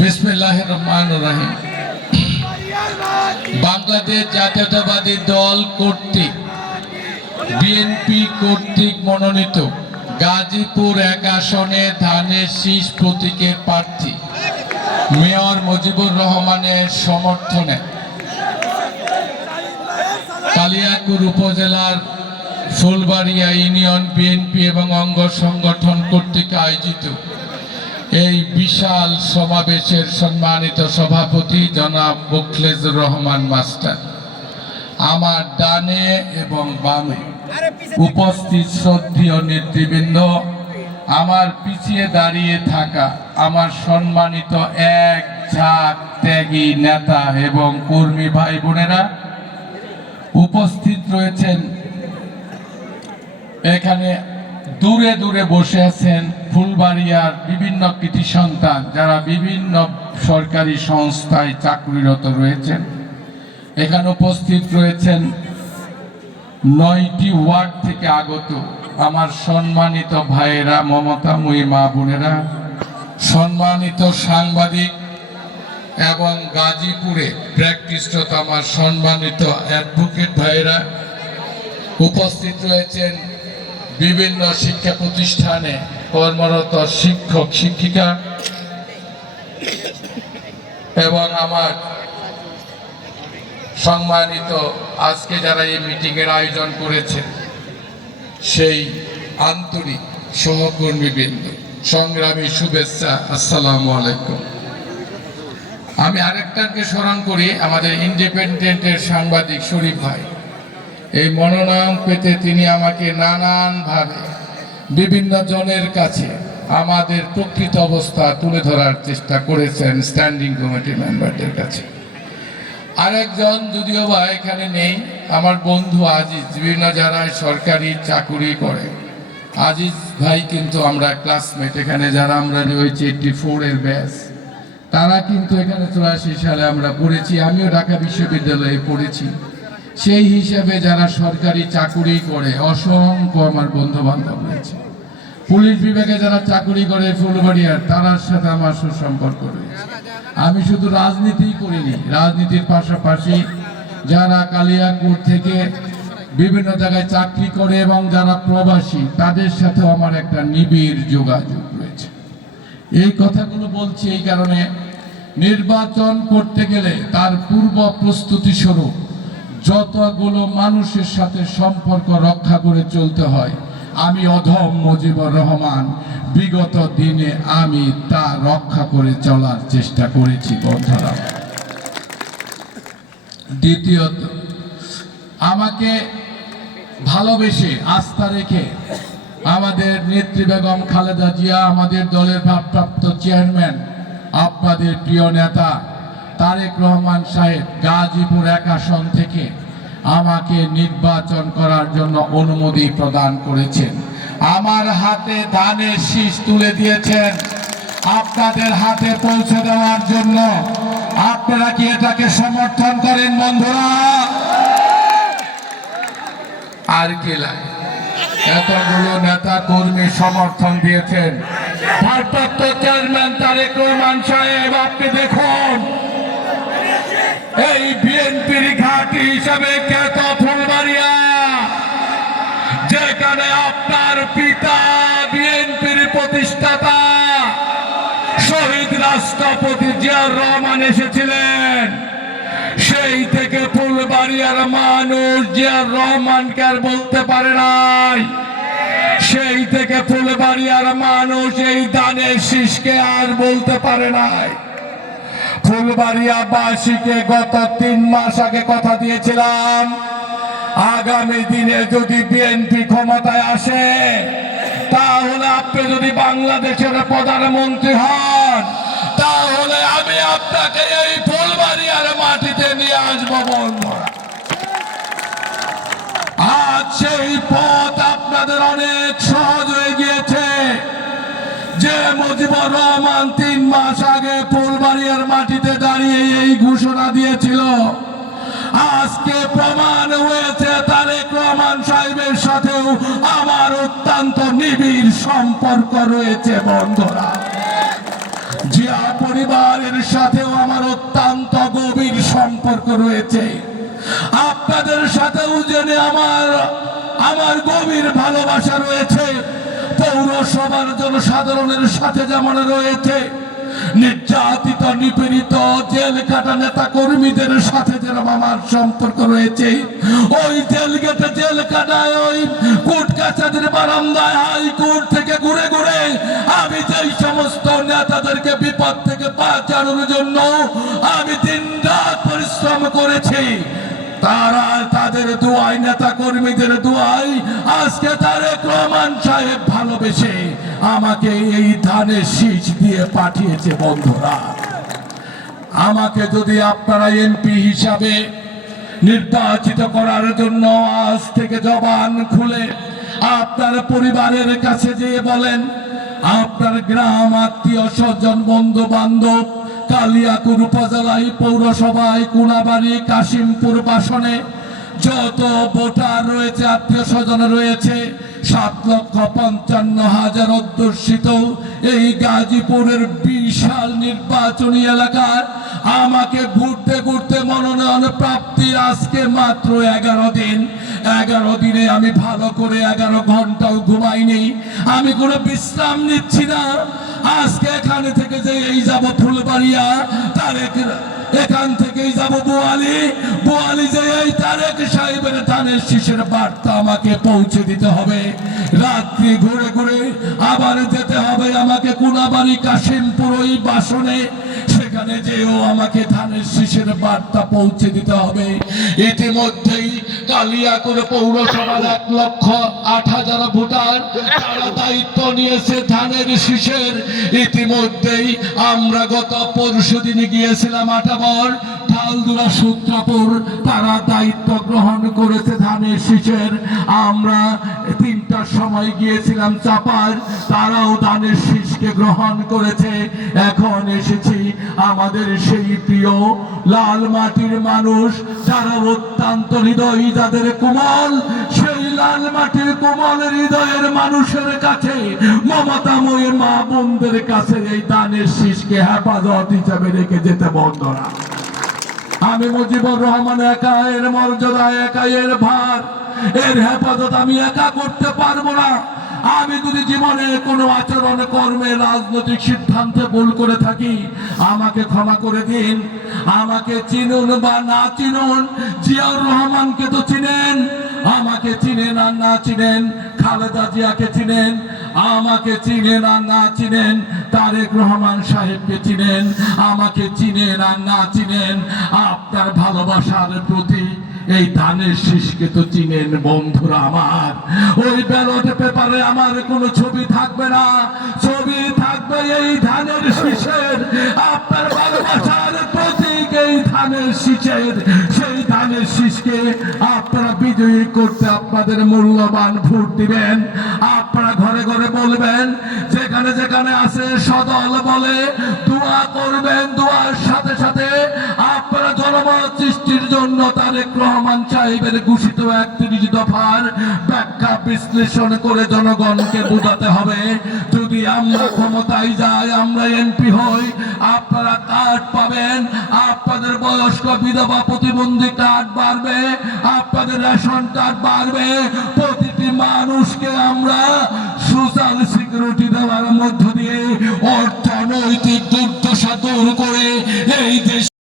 বিসমিল্লাহির রহমানির রহিম। বাংলাদেশ জাতীয়তাবাদী দল কর্তৃক বিএনপি কর্তৃক মনোনীত গাজীপুর ১ আসনে ধানের শীষ প্রতীকের প্রার্থী মেয়র মুজিবুর রহমানের সমর্থনে কালিয়াকৈর উপজেলার ফুলবাড়িয়া ইউনিয়ন বিএনপি এবং অঙ্গ সংগঠন কর্তৃক আয়োজিত এই বিশাল সমাবেশের সম্মানিত সভাপতি জনাব মুখলেসুর রহমান মাস্টার, আমার ডানে এবং বামে উপস্থিত শ্রদ্ধেয় নেতৃবৃন্দ, আমার পিছিয়ে দাঁড়িয়ে থাকা আমার সম্মানিত এক ঝাঁক ত্যাগী নেতা এবং কর্মী ভাই বোনেরা, উপস্থিত রয়েছেন এখানে দূরে দূরে বসে আছেন ফুলবাড়িয়ার বিভিন্ন কৃতি সন্তান যারা বিভিন্ন সরকারি সংস্থায় চাকরিরত রয়েছেন। এখানে উপস্থিত রয়েছেন ৯টি ওয়ার্ড থেকে আগত আমার সম্মানিত ভাইয়েরা, মমতাময়ী মা বোনেরা, সম্মানিত সাংবাদিক এবং গাজীপুরে প্র্যাকটিসরত আমার সম্মানিত অ্যাডভোকেট ভাইয়েরা, উপস্থিত রয়েছেন বিভিন্ন শিক্ষা প্রতিষ্ঠানে কর্মরত শিক্ষক শিক্ষিকা এবং আমার সম্মানিত আজকে যারা এই মিটিংয়ের আয়োজন করেছেন সেই আন্তরিক সহকর্মীবৃন্দ, সংগ্রামী শুভেচ্ছা, আসসালামু আলাইকুম। আমি আরেকটাকে স্মরণ করি, আমাদের ইন্ডিপেন্ডেন্টের সাংবাদিক শরীফ ভাই, এই মনোনয়ন পেতে তিনি আমাকে নানানভাবে বিভিন্ন জনের কাছে আমাদের প্রকৃত অবস্থা তুলে ধরার চেষ্টা করেছেন স্ট্যান্ডিং কমিটি মেম্বারদের কাছে। আরেকজন যদিও বা এখানে নেই, আমার বন্ধু আজিজ, বিভিন্ন যারা সরকারি চাকুরি করে, আজিজ ভাই কিন্তু আমরা ক্লাসমেট, এখানে যারা আমরা রয়েছি 84-এর ব্যাচ, তারা কিন্তু এখানে 84 সালে আমরা পড়েছি, আমিও ঢাকা বিশ্ববিদ্যালয়ে পড়েছি। সেই হিসাবে যারা সরকারি চাকুরি করে অসংখ্য আমার বন্ধু বান্ধব রয়েছে। পুলিশ বিভাগে যারা চাকুরি করে ফুলবাড়িয়ার, তার সাথে আমার সুসম্পর্ক রয়েছে। আমি শুধু রাজনীতি করিনি, রাজনীতির পাশাপাশি যারা কালিয়াকৈর থেকে বিভিন্ন জায়গায় চাকরি করে এবং যারা প্রবাসী, তাদের সাথেও আমার একটা নিবিড় যোগাযোগ রয়েছে। এই কথাগুলো বলছি এই কারণে, নির্বাচন করতে গেলে তার পূর্ব প্রস্তুতি স্বরূপ যতগুলো মানুষের সাথে সম্পর্ক রক্ষা করে চলতে হয়, আমি অধম মুজিবুর রহমান বিগত দিনে আমি তা রক্ষা করে চলার চেষ্টা করেছি বন্ধুরা। দ্বিতীয়ত, আমাকে ভালোবেসে আস্থা রেখে আমাদের নেত্রী বেগম খালেদা জিয়া, আমাদের দলের ভারপ্রাপ্ত চেয়ারম্যান, আপনাদের প্রিয় নেতা তারেক রহমান সাহেব গাজীপুর ১ আসন থেকে আমাকে নির্বাচন করার জন্য অনুমতি প্রদান করেছেন। আমার হাতে ধানের শীষ তুলে দিয়েছেন আপনাদের হাতে পৌঁছে দেওয়ার জন্য। আপনারা কি এটাকে সমর্থন করেন বন্ধুরা? আর কি লাগে, এতগুলো নেতা কর্মী সমর্থন দিয়েছেন। ভারপ্রাপ্ত চেয়ারম্যান তারেক রহমান সাহেব, আপনি দেখুন এই বিএনপির ঘাঁটি হিসাবে খ্যাত ফুলবাড়িয়া, যেখানে আপনার পিতা বিএনপির প্রতিষ্ঠাতা শহীদ রাষ্ট্রপতি জিয়াউর রহমান এসেছিলেন, সেই থেকে ফুলবাড়িয়ার মানুষ জিয়াউর রহমানকে আর বলতে পারে নাই। সেই থেকে ফুলবাড়িয়ার মানুষ এই ধানের শীষকে আর বলতে পারে নাই। ফুলবাড়িয়াবাসীকে গত ৩ মাস আগে কথা দিয়েছিলাম, আগামী দিনে যদি বিএনপি ক্ষমতায় আসে, তাহলে আপনি যদি বাংলাদেশের প্রধানমন্ত্রী হন, তাহলে আমি আপনাকে এই ফুলবাড়িয়ার মাটিতে নিয়ে আসবো বন্ধুরা। আজ সেই পথ আপনাদের অনেক সহজ হয়ে গিয়েছে। যে মুজিবুর রহমান ৩ মাস আগে ফুলবাড়িয়ার মাটিতে দাঁড়িয়ে এই ঘোষণা দিয়েছিল, আজকে প্রমাণ হয়েছে তারেক রহমান সাহেবের সাথেও আমার অত্যন্ত নিবিড় সম্পর্ক রয়েছে বন্ধুরা। জিয়া পরিবারের সাথেও আমার অত্যন্ত গভীর সম্পর্ক রয়েছে। আপনাদের সাথেও জেনে আমার গভীর ভালোবাসা রয়েছে। পৌরসভার জনসাধারণের সাথে যেমন রয়েছে, নির্যাতিত নিপীড়িত জেল কাটা নেতা কর্মীদের সাথে যেরকম আমার সম্পর্ক রয়েছে, ওই জেল গেটে জেল কাটায় ওই কোর্ট কাছারির বারান্দায় হাইকোর্ট থেকে ঘুরে ঘুরে আমি যেই সমস্ত নেতাদেরকে বিপদ থেকে বাঁচানোর জন্য আমি দিন রাত পরিশ্রম করেছি, তারা তাদের দোয়াই, নেতা কর্মীদের দোয়াই আজকে তারেক রহমান সাহেব ভালোবেসে আমাকে এই ধানের শীষ দিয়ে পাঠিয়েছে। বন্ধুরা, আমাকে যদি আপনারা এমপি হিসাবে নির্বাচিত করার জন্য আজ থেকে জবান খুলে আপনার পরিবারের কাছে যেয়ে বলেন, আপনার গ্রাম, আত্মীয় স্বজন, বন্ধু বান্ধব, কালিয়াকুর উপজেলায় পৌরসভায় কোনাবাড়ি, কাশিমপুর বাসনে যত ভোটার রয়েছে, আত্মীয় স্বজন রয়েছে, 7,55,000 অধ্যুষিত এই গাজীপুরের বিশাল নির্বাচনী এলাকার আমাকে ঘুরতে ঘুরতে মনোনয়ন প্রাপ্তির আজকে মাত্র 11 দিন। 11 দিনে আমি ভালো করে 11 ঘন্টাও ঘুমাইনি, আমি কোনো বিশ্রাম নিচ্ছি না। আজকে এখানে থেকে যে এই যাব ফুলবাড়িয়া, তারেক এখান থেকেই যাব বোয়ালি যে এই তারেক সাহেবের ধানের শীষের বার্তা আমাকে পৌঁছে দিতে হবে। রাত্রি ঘুরে ঘুরে আবার যেতে হবে আমাকে কোনাবাড়ি, কাশিমপুর ওই বাসনে, সেখানে যেও আমাকে ধানের শীষের বার্তা পৌঁছে দিতে হবে। ইতিমধ্যেই কালিয়াকুর পৌরসভার 1,08,000 ভোটার তারা দায়িত্ব নিয়েছে ধানের শীষের। ইতিমধ্যেই আমরা গত পরশুদিন গিয়েছিলাম আটাবর, ঢালদুরা, সূত্রাপুর, তারা দায়িত্ব গ্রহণ করেছে ধানের শীষের। আমরা 3টার সময় গিয়েছিলাম চাপার, তারাও ধানের শীষকে গ্রহণ করেছে। এখন এসেছি আমাদের সেই প্রিয় লাল মাটির মানুষ, যারা অত্যন্ত হৃদয়, যাদের কোমল, সেই লাল মাটির কোমল হৃদয়ের মানুষের কাছে, মমতাময়ী মা বোনদের কাছে এই ধানের শীষকে হেফাজত হিসাবে রেখে যেতে। বন্ধুরা, আমি মুজিবুর রহমান একা এর মর্যাদা, একা এর ভার, এর হেফাজত আমি একা করতে পারবো না। আমি যদি জীবনে কোনো আচরণ, কর্মে, রাজনৈতিক সিদ্ধান্তে ভুল করে থাকি আমাকে ক্ষমা করে দিন। আমাকে চিনুন বা না চিনুন, জিয়াউর রহমানকে তো চিনেন, আমাকে চিনেন আর না চিনেন, খালেদা জিয়াকে চিনেন, আমাকে চিনেন আর না চিনেন, তারেক রহমান সাহেবকে চিনেন, আমাকে চিনেন আর না চিনেন, আপনার ভালোবাসার প্রতি এই ধানের শীষকে তো চিনেন। বন্ধুরা আমার, ওই ব্যালট পেপারে আমার কোনো ছবি থাকবে না, ছবি থাকবে এই ধানের শীষের। আপনার ভালোবাসার প্রতীক এই ধানের শীষের, সেই ধানের শীষকে আপনারা বিজয়ী করতে আপনাদের মূল্যবান ভোট দিবেন। আপনারা ঘরে ঘরে বলবেন, যেখানে যেখানে আছে সদল বলে দোয়া করবেন। দোয়ার সাথে সাথে আপনারা জনমত সৃষ্টির জন্য তারেক রহমান সাহেবের ঘোষিত 31 দফার ব্যাখ্যা বিশ্লেষণ করে জনগণকে বোঝাতে হবে। যদি আমরা ক্ষমতায় যাই, আমরা এমপি হই, আপনারা কার্ড পাবেন, আপনাদের বয়স্ক বিধবা প্রতিবন্ধী কার্ড বাড়বে, আপনাদের রেশন কার্ড বাড়বে। প্রতিটি মানুষকে আমরা সোশ্যাল সিকিউরিটি দেওয়ার মধ্য দিয়ে অর্থনৈতিক দুর্দশা দূর করে এই দেশ